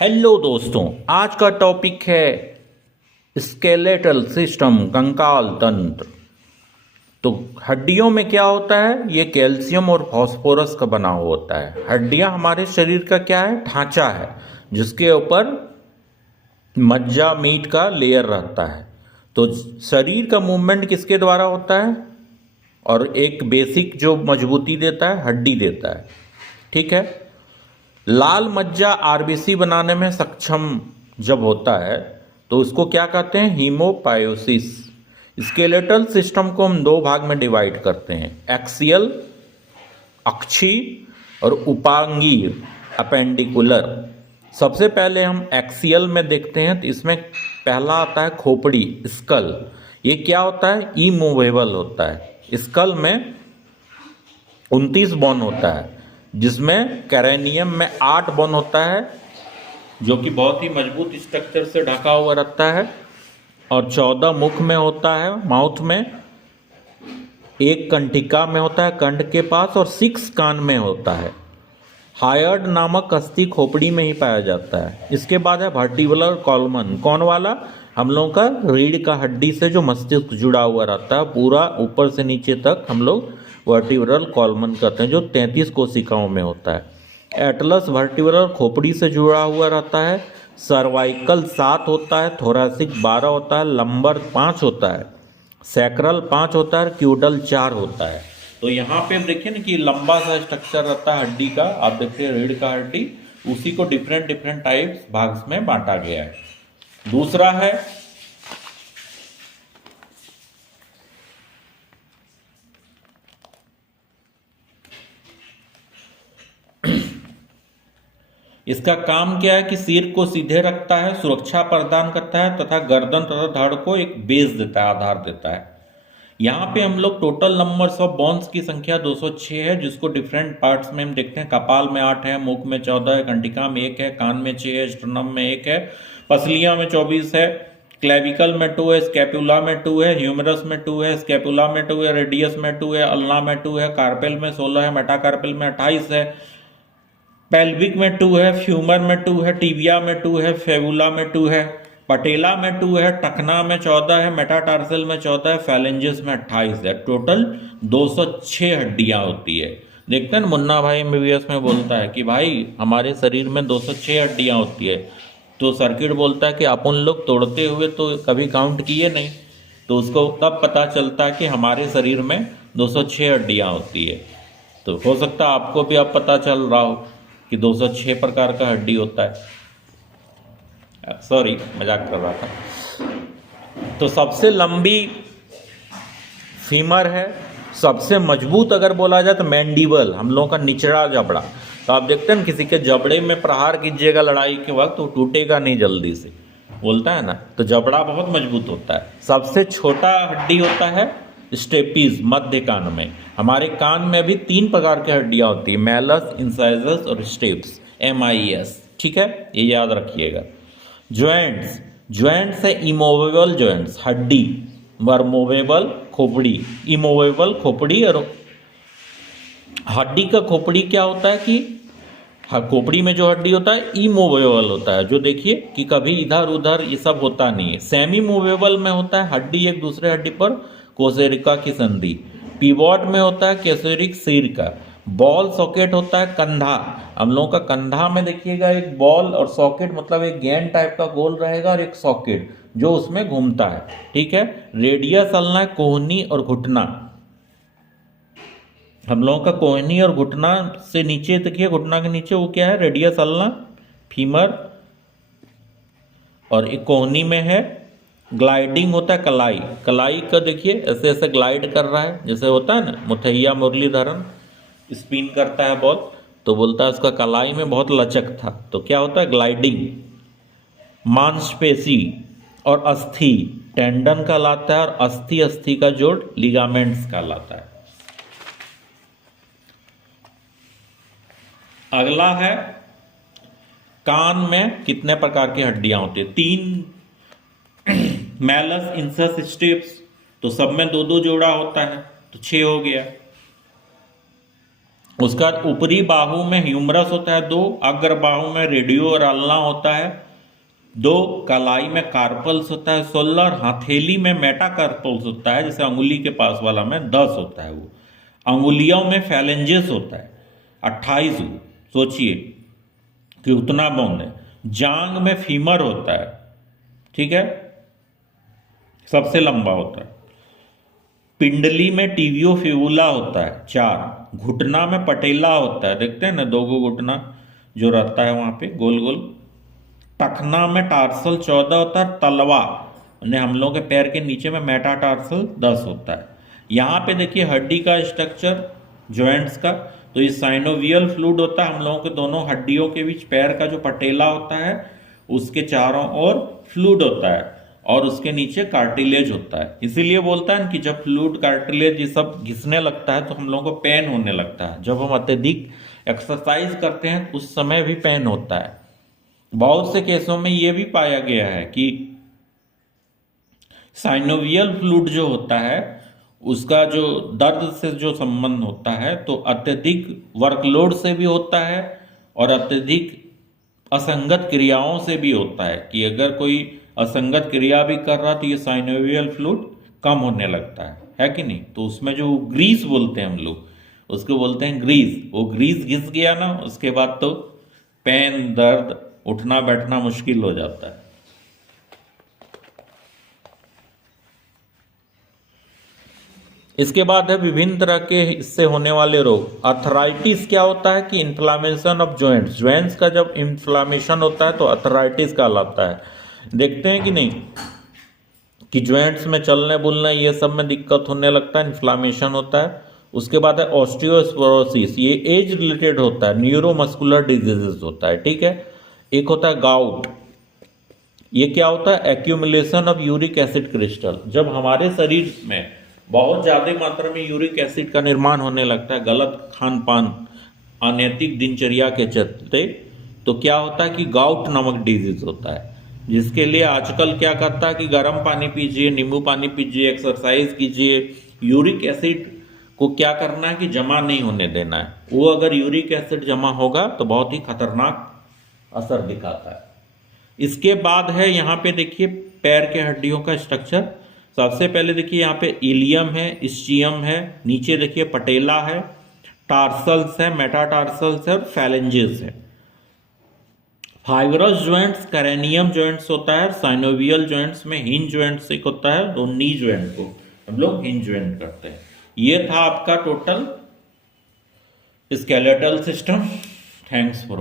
Hello दोस्तों, आज का टॉपिक है स्केलेटल सिस्टम, कंकाल तंत्र। तो हड्डियों में क्या होता है? ये कैल्शियम और फास्फोरस का बना हुआ होता है। हड्डियां हमारे शरीर का क्या है? ढांचा है, जिसके ऊपर मज्जा मीट का लेयर रहता है। तो शरीर का मूवमेंट किसके द्वारा होता है? और एक बेसिक जो मजबूती देता है, हड्डी देता है। ठीक है। लाल मज्जा आरबीसी बनाने में सक्षम जब होता है तो उसको क्या कहते हैं? हीमोपायोसिस। स्केलेटल सिस्टम को हम दो भाग में डिवाइड करते हैं, एक्सियल अक्षीय और उपांगीय अपेंडिकुलर। सबसे पहले हम एक्सियल में देखते हैं। तो इसमें पहला आता है खोपड़ी, स्कल। ये क्या होता है? इमूवेबल होता है। स्कल में 29 बोन होता है, जिसमें कैरेनियम में 8 बोन होता है, जो कि बहुत ही मजबूत स्ट्रक्चर से ढका हुआ रहता है। और 14 मुख में होता है, माउथ में। एक कंठिका में होता है, कंठ के पास। और 6 कान में होता है। हायर्ड नामक अस्थि खोपड़ी में ही पाया जाता है। इसके बाद है वर्टिब्रल कॉलमन। कौन वाला? हम लोगों का रीढ़ का हड्डी से जो मस्तिष्क जुड़ा हुआ रहता है, पूरा ऊपर से नीचे तक हम लोग वर्टिब्रल कॉलमन कहते हैं, जो 33 कोशिकाओं में होता है। एटलस वर्टिब्रल खोपड़ी से जुड़ा हुआ रहता है। सर्वाइकल 7 होता है, थोरैसिक 12 होता है, लंबर 5 होता है, सैक्रल 5 होता है, क्यूडल 4 होता है। तो यहाँ पे देखिए ना कि लंबा सा स्ट्रक्चर रहता है हड्डी का। आप देखते हैं रीढ़ का हड्डी, उसी को डिफरेंट डिफरेंट टाइप्स भाग में बांटा गया है। दूसरा है इसका काम क्या है कि सिर को सीधे रखता है, सुरक्षा प्रदान करता है तथा गर्दन तथा धड़ को एक बेस देता है, आधार देता है। यहाँ पे हम लोग टोटल नंबर्स ऑफ बोन्स की संख्या 206 है, जिसको डिफरेंट पार्ट्स में हम देखते हैं। कपाल में 8 है, मुख में 14 है, कंटिका में 1 है, कान में 6 है, स्टर्नम में 1 है, पसलियां में 24 है, क्लेविकल में 2 है, स्कैपुला में 2 है, ह्यूमरस में 2 है, स्कैपुला में 2 है, रेडियस में 2 है, अल्ना में 2 है, कार्पेल में 16 है, मेटाकार्पेल में 28 है, पेल्विक में 2 है, फ्यूमर में 2 है, टिबिया में 2 है, फेबुला में 2 है, पटेला में 2 है, टखना में 14 है, मेटाटार्सल में 14 है, फैलेंजेस में 28 है। टोटल 206 हड्डियां होती है। देखते हैं मुन्ना भाई एमबीबीएस में बोलता है कि भाई हमारे शरीर में 206 हड्डियां होती है। तो सर्किट बोलता है कि अपन लोग तोड़ते हुए तो कभी काउंट किए नहीं, तो उसको तब पता चलता है कि हमारे शरीर में 206 हड्डियां होती है। तो हो सकता है आपको भी अब पता चल रहा हो कि 206 प्रकार का हड्डी होता है। सॉरी, मजाक कर रहा था। तो सबसे लंबी फीमर है। सबसे मजबूत अगर बोला जाए तो मैंडिबल, हम लोगों का निचला जबड़ा। तो आप देखते हैं किसी के जबड़े में प्रहार कीजिएगा लड़ाई के वक्त, तो टूटेगा नहीं जल्दी से, बोलता है ना। तो जबड़ा बहुत मजबूत होता है। सबसे छोटा हड्डी होता है स्टेपीज, मध्य कान में। हमारे कान में भी 3 प्रकार की हड्डियां होती है, मैलस, इंसाइजस और स्टेप्स, MIS। ठीक है, ये याद रखिएगा। ज्वाइंट्स, ज्वाइंट्स है इमूवेबल ज्वाइंट्स, हड्डी। वर्मूवेबल खोपड़ी, इमूवेबल खोपड़ी। और हड्डी का खोपड़ी क्या होता है कि खोपड़ी में जो हड्डी होता है इमूवेबल होता है, जो देखिए कि कभी इधर उधर ये सब होता नहीं है। सेमी मूवेबल में होता है, हड्डी एक दूसरे हड्डी पर कोसेरिका की संधि। पिवोट में होता है कैसेरिक सिर का। बॉल सॉकेट होता है कंधा। हम लोगों का कंधा में देखिएगा एक बॉल और सॉकेट, मतलब एक गेंद टाइप का गोल रहेगा और एक सॉकेट जो उसमें घूमता है। ठीक है। रेडियस अल्ना, कोहनी और घुटना। हम लोगों का कोहनी और घुटना से नीचे देखिए, घुटना के नीचे वो क्या है? Radius ulna, femur. और एक कोहनी में है ग्लाइडिंग होता है कलाई। कलाई का देखिए ऐसे ऐसे ग्लाइड कर रहा है, जैसे होता है ना मुथैया मुरलीधरन स्पिन करता है बॉल, तो बोलता है उसका कलाई में बहुत लचक था। तो क्या होता है? ग्लाइडिंग। मांसपेशी और अस्थि टेंडन कहलाता है, और अस्थि अस्थि का जोड़ लिगामेंट्स कहलाता है। अगला है कान में कितने प्रकार की हड्डियां होती है? 3। मैलस, इंसस, स्टेप्स, तो सब में 2-2 जोड़ा होता है, तो 6 हो गया। उसका ऊपरी बाहु में ह्यूमरस होता है 2, अग्र बाहु में रेडियो और अल्ना होता है 2, कलाई में कार्पल्स होता है 16 और हथेली में मेटाकार्पल्स होता है, जैसे अंगुली के पास वाला में 10 होता है वो। अंगुलियों में फैलेंजेस होता है 28। सोचिए कि उतना बोन है। जांग में फीमर होता है, ठीक है, सबसे लंबा होता है। पिंडली में टीवियो फिबुला होता है 4। घुटना में पटेला होता है, देखते हैं ना 2 घुटना जो रहता है वहां पे गोल गोल। टखना में टार्सल 14 होता है। तलवा यानी हम लोगों के पैर के नीचे में मेटाटार्सल 10 होता है। यहाँ पे देखिए हड्डी का स्ट्रक्चर जॉइंट्स का, तो ये साइनोवियल फ्लूइड होता है हम लोगों के दोनों हड्डियों के बीच। पैर का जो पटेला होता है उसके चारों ओर फ्लूइड होता है और उसके नीचे कार्टिलेज होता है। इसीलिए बोलता है कि जब फ्लूइड कार्टिलेज ये सब घिसने लगता है तो हम लोगों को पेन होने लगता है। जब हम अत्यधिक एक्सरसाइज करते हैं उस समय भी पेन होता है। बहुत से केसों में यह भी पाया गया है कि साइनोवियल फ्लूइड जो होता है उसका जो दर्द से जो संबंध होता है तो अत्यधिक वर्कलोड से भी होता है और अत्यधिक असंगत क्रियाओं से भी होता है, कि अगर कोई असंगत क्रिया भी कर रहा तो ये साइनोवियल फ्लूइड कम होने लगता है कि नहीं। तो उसमें जो ग्रीस बोलते हैं हम लोग, उसको बोलते हैं ग्रीस। वो ग्रीस घिस गया ना उसके बाद तो पेन, दर्द, उठना बैठना मुश्किल हो जाता है। इसके बाद है विभिन्न तरह के इससे होने वाले रोग। अर्थराइटिस क्या होता है कि इन्फ्लामेशन ऑफ जॉइंट्स। जॉइंट्स का जब इन्फ्लामेशन होता है तो अर्थराइटिस कहलाता है। देखते हैं कि नहीं कि जॉइंट्स में चलने बुलने ये सब में दिक्कत होने लगता है, इन्फ्लामेशन होता है। उसके बाद है ऑस्टियोस्पोरोसिस, ये एज रिलेटेड होता है, न्यूरोमस्कुलर डिजीजेस होता है, ठीक है। एक होता है गाउट, ये क्या होता है, accumulation of uric acid crystal. जब हमारे शरीर में बहुत ज्यादा मात्रा में यूरिक एसिड का निर्माण होने लगता है गलत खान पान, अनैतिक दिनचर्या के चलते, तो क्या होता है कि गाउट नामक डिजीज होता है, जिसके लिए आजकल क्या करता है कि गर्म पानी पीजिए, नींबू पानी पीजिए, एक्सरसाइज कीजिए। यूरिक एसिड को क्या करना है कि जमा नहीं होने देना है। वो अगर यूरिक एसिड जमा होगा तो बहुत ही खतरनाक असर दिखाता है। इसके बाद है यहाँ पे देखिए पैर के हड्डियों का स्ट्रक्चर। सबसे पहले देखिए यहाँ पे इलियम है, इस्चियम है, नीचे देखिए पटेला है, टार्सल्स है, मेटाटार्सल्स है और फैलेंजेस है। फाइब्रस जॉइंट्स कैरेनियम जॉइंट्स होता है। साइनोवियल जॉइंट्स में हिंज जॉइंट्स एक होता है, तो नी जॉइंट को हम लोग हिंज जॉइंट करते हैं। ये था आपका total skeletal system. Thanks for